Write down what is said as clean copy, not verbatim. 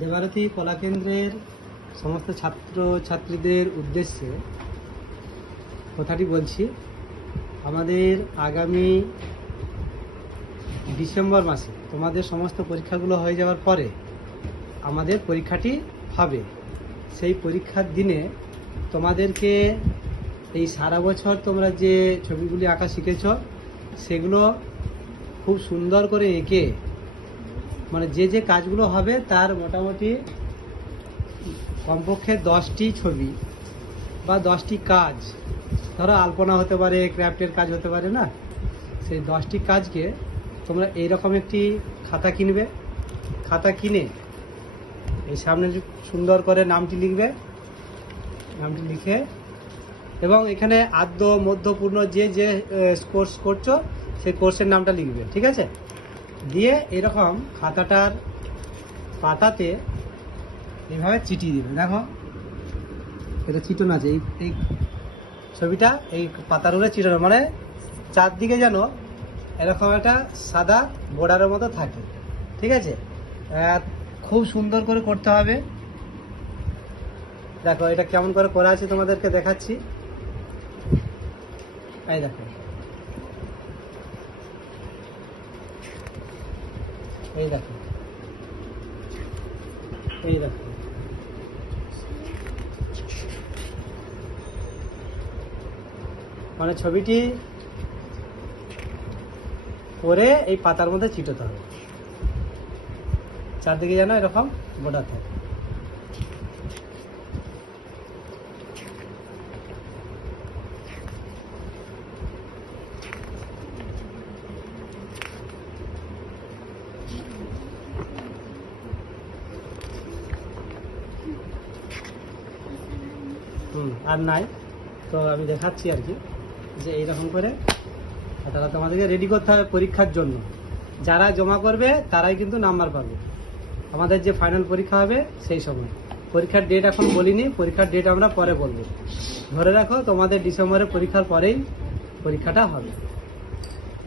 দেবারতী কলাকেন্দ্রের সমস্ত ছাত্র ছাত্রীদের উদ্দেশ্যে কথাটি বলছি। আমাদের আগামী ডিসেম্বর মাসে তোমাদের সমস্ত পরীক্ষাগুলো হয়ে যাওয়ার পরে আমাদের পরীক্ষাটি হবে। সেই পরীক্ষার দিনে তোমাদেরকে এই সারা বছর তোমরা যে ছবিগুলি আঁকা শিখেছ সেগুলো খুব সুন্দর করে এঁকে, মানে যে কাজগুলো হবে তার মোটামুটি কমপক্ষে 10টি ছবি বা 10টি কাজ, ধরো আলপনা হতে পারে, ক্রাফটের কাজ হতে পারে না, সেই 10টি কাজকে তোমরা এইরকম একটি খাতা কিনবে। খাতা কিনে এই সামনে সুন্দর করে নামটি লিখবে, নামটি লিখে এবং এখানে আদ্য মধ্যপূর্ণ যে কোর্স করছো সেই কোর্সের নামটা লিখবে, ঠিক আছে? দিয়ে এরকম খাতাটার পাতাতে এইভাবে চিটিয়ে দিবে। দেখো এটা চিটন আছে, এই ছবিটা এই পাতার উপরে চিটানো, মানে চারদিকে যেন এরকম একটা সাদা বর্ডারের মতো থাকে, ঠিক আছে? খুব সুন্দর করে করতে হবে। দেখো এটা কেমন করে করা আছে তোমাদেরকে দেখাচ্ছি। এই দেখো, এই দেখো, এই দেখো, মানে ছবিটি করে এই পাতার মধ্যে চিটোতে হবে, চারদিকে যেন এরকম বর্ডার থাকে। আর নাই তো আমি দেখাচ্ছি আর কি, যে এইরকম করে খাতাটা তোমাদেরকে রেডি করতে হবে পরীক্ষার জন্য। যারা জমা করবে তারাই কিন্তু নাম্বার পাবে আমাদের যে ফাইনাল পরীক্ষা হবে সেই সময়। পরীক্ষার ডেট এখন বলিনি, পরীক্ষার ডেট আমরা পরে বলবো। ধরে রাখো তোমাদের ডিসেম্বরে পরীক্ষার পরেই পরীক্ষাটা হবে।